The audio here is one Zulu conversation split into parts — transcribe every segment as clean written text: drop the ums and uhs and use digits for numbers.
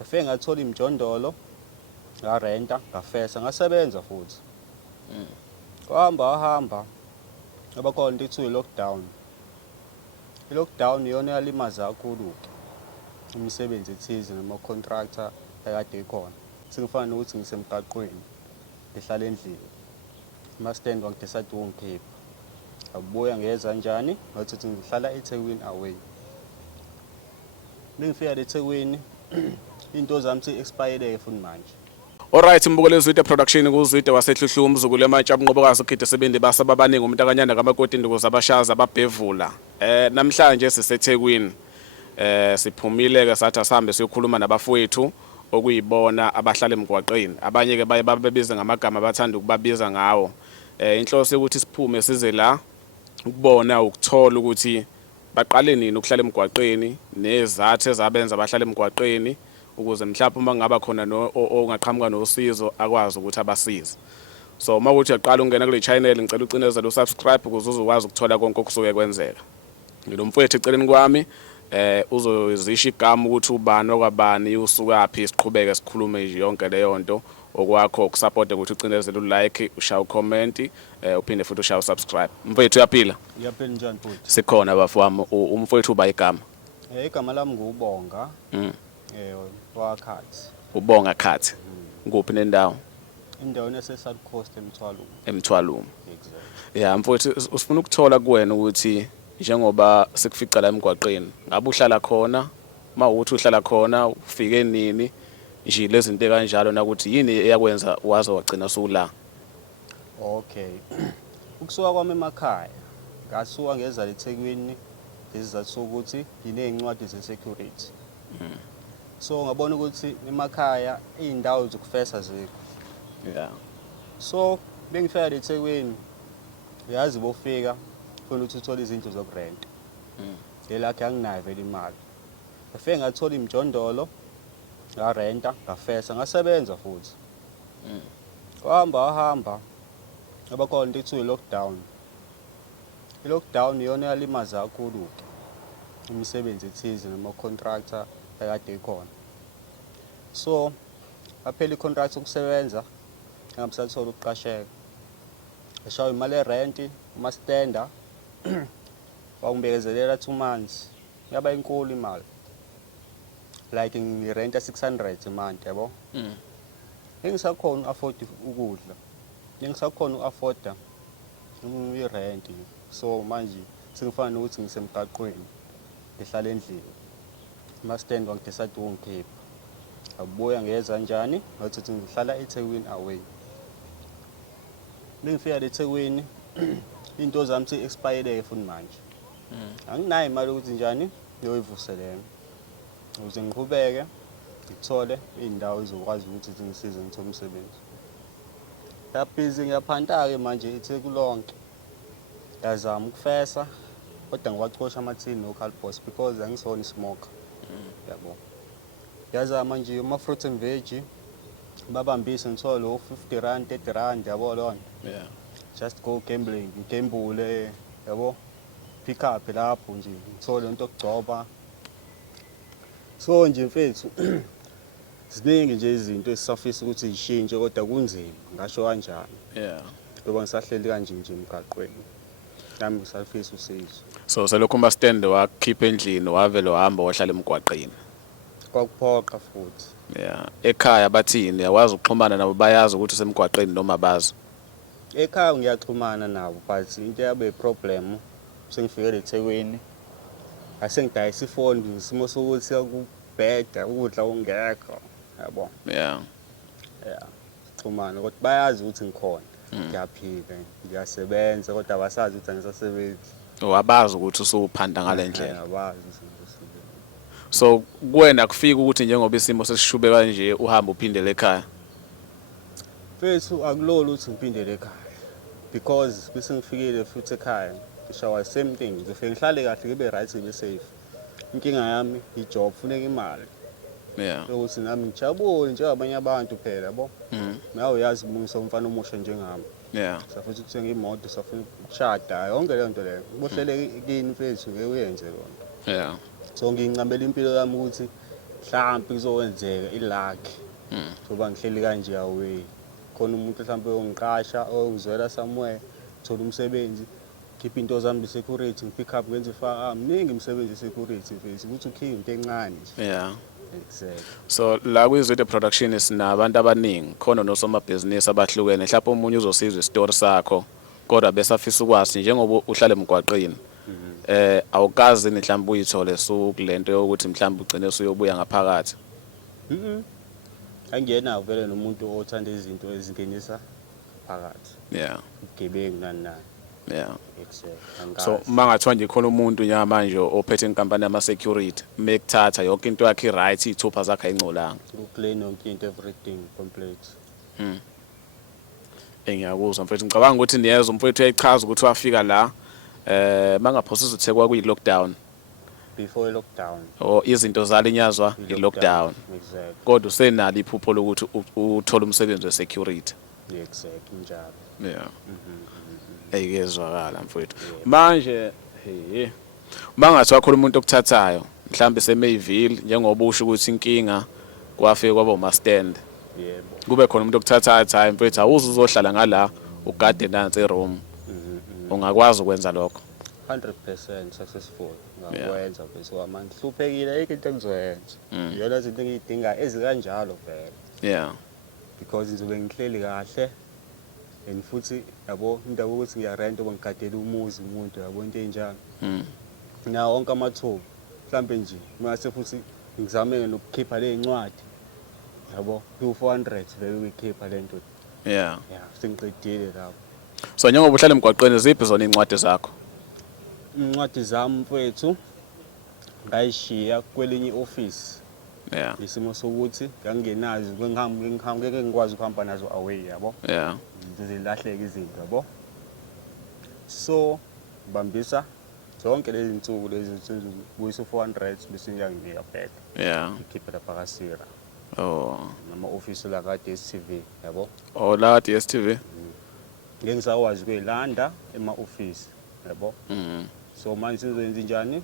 ngafike ngathola imijondolo ngarenta ngafesa ngasebenza futhi wahamba abakhona into ethiwa i-lockdown. I-lockdown iyona yalimaza kakhulu imisebenzi ethize nama-contractor ekade ekhona. Sengifana nokuthi ngisemgaqweni ngihlala endlini ama-stand wangidecide ukungikhipha abuya ngeza kanjani ngathi ngihlala eThekwini away. Bengifika eThekwini into zami se-expire futhi manje. Alright, mbukele Zwide production kuZwide wasehluhluma umzukulu ematsha abunqobokazi ukhithe sebende basaba abaningi umntakanyana kamakoti induku zabashaza ababhevula. Namhlanje siseThekwini. Siphumile ke sathi asihambe siyokhuluma nabafowethu okuyibona abahlala emgwaqeni. Abanye ke baye babebiza ngamagama abathanda ukubabiza ngawo. Inhloso ukuthi siphume size la ukubona ukuthola ukuthi baqale nini ukuhlala emgwaqeni nezathu ezabenza abahlala emgwaqeni ukuze mhlawumbe uma ngaba khona ongaqhamuka nosizo akwazi ukuthi abasize. So uma ukuthi uyaqala ungena kule channel ngicela ucinezele usubscribe ukuze uzokwazi ukuthola konke okusuke kwenzeka. Ngilomfowethu eceleni kwami uzozisha igama ukuthi ubani okwabani usukaphi siqhubeke sikhulume nje yonke leyo nto okwakho ukusupport ukuthi ucinezele ulike ushaye ucomment uphinde futhi ushaye usubscribe. Mfowethu uyaphila? Ngiyaphila njani futhi? Sikhona bafowami. Umfowethu uba igama? Igama lami nguBonga. Wakhathi. Ubonga Khathi. Nguphi nendawo? Indawo yase-South Coast eMthwalume. Exactly. Yeah, mfowethu usifuna ukuthola kuwena ukuthi njengoba sikufica la emgwaqeni ngabe uhlala khona uma uthi uhlala khona ufike nini nje lezi zinto kanjalo nakuthi yini eyakwenza waze wagcina usula. Okay. Ukusuka kwami emakhaya ngasuka ngeza eThekwini ngizathu sokuthi nginezincwadi ze-security. So ngabona ukuthi emakhaya izindawo zokufesa azikho. Yeah. So bengifika eThekwini uyazi bofika ufuna ukuthi uthole izindlu zokurenta. Elakhe anginayo vele imali. Ngafike ngathola imijondolo ngarenta ngafesa ngasebenza futhi. Wahamba abakhona into ethiwa i-lockdown. I-lockdown iyona yalimaza kakhulu imisebenzi ethize nama-contractor ekade ekhona. So aphela i-contract ukusebenza ngamsathola ukuqasheka. Ngishawa imali yerenti ama-stander wangibekezelela 2 months. Yaba inkulu imali. Like ngirenta 600 a month yabo. Ngingisakhona afford ukudla. Ngingisakhona uafforda irent. So manje sengifana nokuthi ngisemgaqweni ngihlala endlini. Ama-stand wangidecide ukungikhipha abuya ngeza kanjani ngathi ngihlala eThekwini away. Bengifika eThekwini into zami se-expire futhi manje. Anginayo imali ukuthi njani ngiyoyivuselela ukuze ngiqhubeke ngithole izindawo ezokwazi ukuthi zingisize ngithole umsebenzi. Ngiyabhizi ngiyaphanta-ke manje eThekwilonke ngiyazama ukufesa kodwa ngiwacosha amathini no-Calbos because angisona ismoker. Yabo. Ngiyazama nje ama-fruit and veg babambise ngithole o-R50 R30 yabo lona. Yeah. Just go gambling ngigambule yabo. Pick up lapho nje ngithole into okugcoba. So nje mfethu ziningi nje izinto esisafisa ukuthi zishintshe kodwa kunzima ngasho kanjani. Yeah. Ngoba ngisahleli kanje nje emgaqweni. Nami ngisafisa usizo. So selokhu ama-stand wakhipha endlini wavele wahamba wahlala emgwaqeni. Kwakuphoqa futhi. Yeah. Ekhaya bathini yawazi ukuxhumana nabo bayazi ukuthi usemgwaqeni noma bazi. Ekhaya ngiyaxhumana nabo but into yabe iproblem sengifikele eThekwini. Asengidayisa ifoni ngisimo sokuthi akubheda ukudla ungekho yabo. Yeah. Yeah. Xhumana kodwa bayazi ukuthi ngikhona. Ngiyaphila ngiyasebenza kodwa abasazi ukuthi angisasebenzi. Wabazi ukuthi usuphanda ngalendlela. Abazi. So kuwena kufika ukuthi njengoba isimo sesishube kanje uhamba uphindele ekhaya. Mfethu akulolo ukuthi ngiphindele ekhaya because bese ngifikile futhi ekhaya ngishawa same thing ngizofike ngihlale kahle ngibe right ngibe safe. Inkinga yami ijob funeka imali. Yeah. Ukuthi nami ngijabule njengabanye abantu phela yabo. Nawe uyazi umfana omusha njengami. Yeah. Safuthi ukuthenga imoto safuna ukushada yonke leyo nto leyo. Kubohlele kini mfethu ngeke uyenze lona. Yeah. So ngincambela impilo yami ukuthi mhlawumbe kuzokwenzeka ilakhi ngoba ngihleli kanje away khona umuntu mhlawumbe ongiqasha ozwela somewhere thola umsebenzi khipha into zami security ngipick up ngenze mningi umsebenzi security mfethu ukuthi ukhiye into encane nje. Yeah. Exactly. So la kwiZwide production sinabantu abaningi khona nosomabhizinisi abahlukene mhlawumbe omunye uzosizwa isitori sakho kodwa bese afisa ukwazi njengoba uhlala emgwaqeni awukazi mhlawumbe uyithole kulento yokuthi mhlawumbe ugcine usuyobuya ngaphakathi. Angiyena vele nomuntu othanda izinto ezingenisa phakathi. Yeah. Ugebengu nani. Yeah. Exactly. So mangathiwa nje khona umuntu manje ophethe inkampani yama security mekuthatha yonke into yakhe right ithupha zakhe ayingcolanga. Uclean yonke into everything complete. Ngiyakuzwa mfethu ngicabanga ukuthi niyeza umfethu uyayichaza ukuthi wafika la mangaphosisa uthekwa kuyi lockdown. Before lockdown. Izinto zalinyazwa i-lockdown. Exactly. Kodwa usenalo iphupho lokuthi uthole umsebenzi we-security. Exactly njalo. Yeah. Ayikezwakala mfowethu. Manje mangathiwa khona umuntu okuthathayo mhlambe seMayville njengoba usho ukuthi inkinga kwafike kwaba uma stand. Yebo. Kube khona umuntu okuthathayo hayi mfowethu awuze uzohlala ngala ugade nansi eroom. Ungakwazi ukwenza lokho. 100% successful. Ngakwenza bese manje hluphekile ayikho into engizoyenza. Iyona izinto engiyidinga ezikanjalo vele. Yeah. Because ngizobe ngihleli kahle and futhi yabo indawo ukuthi ngiyarent obangigadela umuzi umuntu yabo into enjalo. Nawo wonke amathuba mhlambe nje mase futhi ngizame nokukhipha le incwadi yabo ku400 vele uyikhipha lento. Yeah. Yeah, sengiqedile lapho. So njengoba uhlala emgwaqeni ziphi zona incwadi zakho? Incwadi zami mfethu ngayishiya kwelinye office. Yeah. Isimo sokuthi ngangenazi ngeke ngikwazi ukuhamba nazo away yabo. Yeah. Zilahleke izinto yabo. So bambisa zonke lezi insuku lezi kuyisa 400 bese ngiyanginika back. Yeah. Ngikhipha lapha kaSira. Nama office la ka DStv yabo. La DStv. Ngeke ngisakwazi ukuyilanda ema office yabo. So manje sizoyenza njani?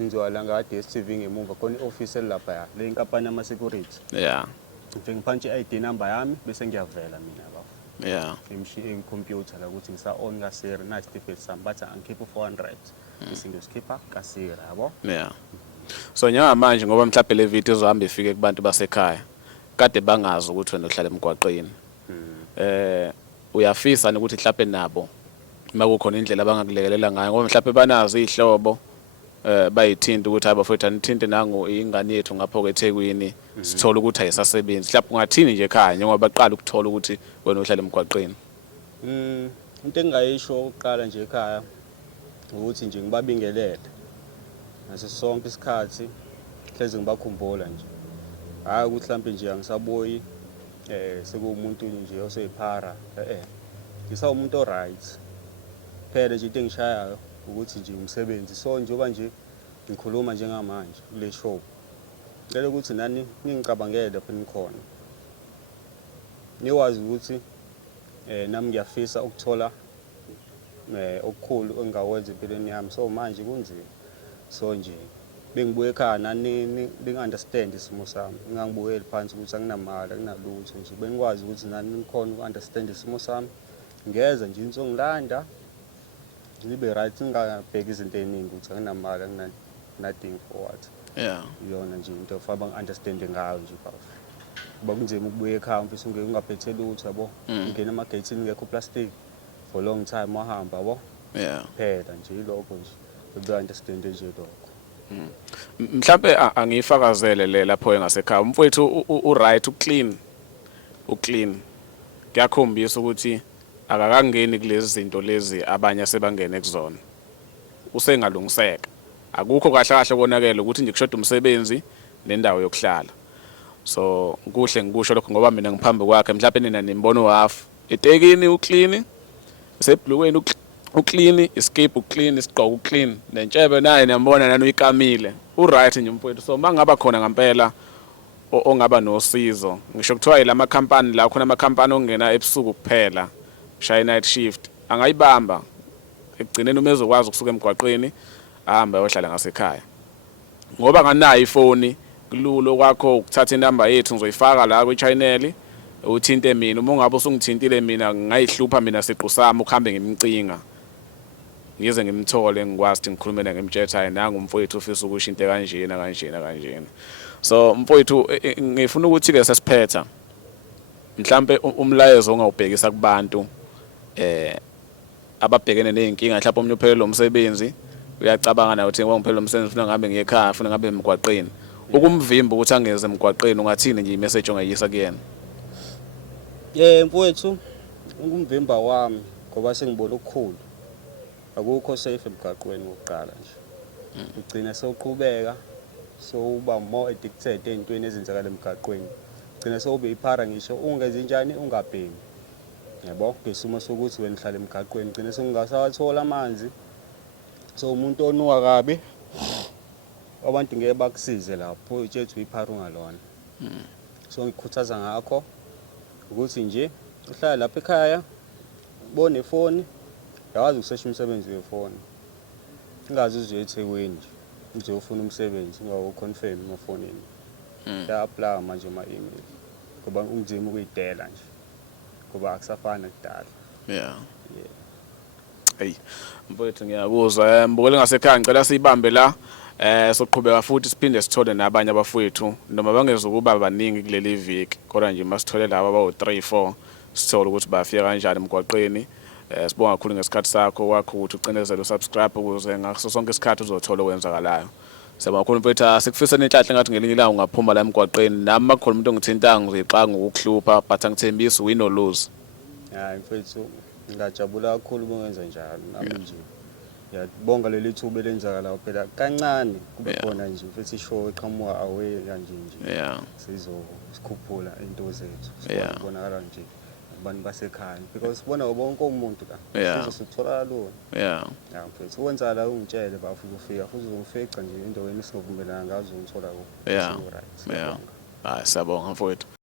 Ngizoyala nga DStv ngemuva khona ioffice elapha le inkampani yama security. Yeah. Ngifike ngiphantshe ID number yami bese ngiyavela mina baba. Yeah. Ngimshiye incomputer la ukuthi ngisa on kaSira na certificate sami bathi angikhipha 400 bese ngiyosikipha kaSira yabo. Yeah. So njengamanje ngoba mhlawumbe le video izohamba ifike kubantu basekhaya kade bangazi ukuthi wena uhlala emgwaqeni. Uyafisa ukuthi mhlawumbe nabo makukhona indlela abangakulekelela ngayo ngoba mhlawumbe banazo izihlobo bayithinta ukuthi abafowethu anithinte nango ingane yethu ngapho eThekwini sithola ukuthi ayisasebenzi mhlawumbe ungathini nje ekhaya njengoba baqala ukuthola ukuthi wena uhlala emgwaqeni. Into engayisho ukuqala nje ekhaya ukuthi nje ngibabingelele naso sonke isikhathi hleze ngibakhumbula nje hayi ukuthi mhlawumbe nje angisaboyi sekumuntu nje oseyiphara ngisawumuntu oright phela nje into engishayayo ukuthi nje umsebenzi so njengoba nje ngikhuluma njengamanje kule show ngeke ukuthi nani ngicabangele lapha nikhona niwazi ukuthi nami ngiyafisa ukuthola okukhulu engawenza empilweni yami so manje kunzima so nje bengibuye ekhaya nani ningi-understand isimo sami ngangibukeli phansi ukuthi anginamali akunalutho nje bengikwazi ukuthi nani nikhona uku-understand isimo sami ngeza nje ngizongilanda libe right ngingabheki izinto eziningi ukuthi anginamali nothing for what. Yeah. Iyona nje into ofaba ngi-understand ngayo nje bafo kuba kunzima ukubuya ekhaya mfisa ungaphethe lutho yabo ungena emageyithini ngekho plastic for long time wahamba yabo. Yeah. Phela nje ilokho nje ubu-understand nje lokho. Mhlawumbe angifakazele lapho engasekhaya umfowethu u-right uclean kuyakhombisa ukuthi akakangeni kulezi zinto lezi abanye sebangene kuzona usengalungiseka akukho kahle kahle konakele ukuthi nje kushoda umsebenzi nendawo yokuhlala so kuhle ngikusho lokho ngoba mina ngiphambi kwakhe mhlawumbe nina nimbono half etekini uclean sebhlukweni uclean escape uclean isigqoko uclean nentshebe naye niyambona nani uyikamile uright nje umfowethu so mangaba khona ngempela ongaba nosizo ngisho kuthiwa lama company la khona ama company ongena ebusuku kuphela shy night shift angayibamba ekugcineni uma ezokwazi ukusuka emgwaqweni ahamba ayohlala ngasekhaya ngoba nganayo ifoni Kulo kwakho ukuthatha inamba yethu ngizoyifaka la kwi-channel uthinte mina uma ungabe usungithintile mina ngayihlupha mina siqu sami ukuhambe ngimcinga ngize ngimthole ngikwazi ukuthi ngikhulume naye ngimtshela hayi nanga umfowethu ufisa ukusho into kanjena. So mfowethu ngifuna ukuthi ke sesiphetha mhlambe umlayezo ongawubhekisa kubantu ababhekene nezinkinga mhlawumbe umuntu uphelele umsebenzi uyacabanga nawe ukuthi ngoba ngiphelele umsebenzi ufuna ngabe ngiye ekhaya ufuna ngabe emgwaqeni ukumvimba ukuthi angeze emgwaqeni ungathini nje imessage ongayisa kuyena Mfowethu ukumvimba wami ngoba sengibona ukukhulu akukho safe emgaqweni wokuqala nje ugcina sewuqhubeka uba more addicted ezintweni ezenzakala emgaqweni ugcina sewube iphara ngisho ungenze njani ungabhemi yabo ngesimo sokuthi wena uhlala emgaqweni ugcina sengasawathola amanzi so umuntu onuka kabi abantu ngeke bakusize lapho utshethu iphara ungalona so ngikhuthaza ngakho ukuthi nje uhlala lapha ekhaya ubone ifoni yawazi ukusesha umsebenzi wefoni ingazi uze eThekwini nje uzofuna umsebenzi ngawuconfirm efonini ya-apply manje ama-email ngoba unzima ukuyidela nje ngoba akusafani nakudala hey mfowethu ngiyakuzwa mbukele ngasekhaya ngicela siyibambe la soqhubeka futhi siphinde sithole nabanye abafowethu noma bangezukuba baningi kuleli viki kodwa nje masithole laba abawu3 4 sithole ukuthi bafika kanjani emgwaqeni sibonga kakhulu ngesikhathi sakho wakho ukuthi ucinezele usubscribe ukuze ngaso sonke isikhathi uzothola okwenzakalayo siyabonga kakhulu mfowethu asikufiseni inhlanhla ngathi ngelinye ilanga ungaphuma la emgwaqeni nami makukhona umuntu ongithintanga ngizixanga ngokuhlupha but angithembisi win or lose mfowethu ngajabula kakhulu ukwenza njalo nami nje ngiyabonga leli thuba elenzakala phela kancane kube khona nje futhi ishow eqhamuka away kanje nje sizosikhuphula into zethu sibonakala nje abantu basekhaya because sibona bonke umuntu la sizothola lona mfethu wenza la ungitshele bafuna ukufika futhi uzongifica nje endaweni esingavumelana ngazo ngithola ku hayi siyabonga mfowethu.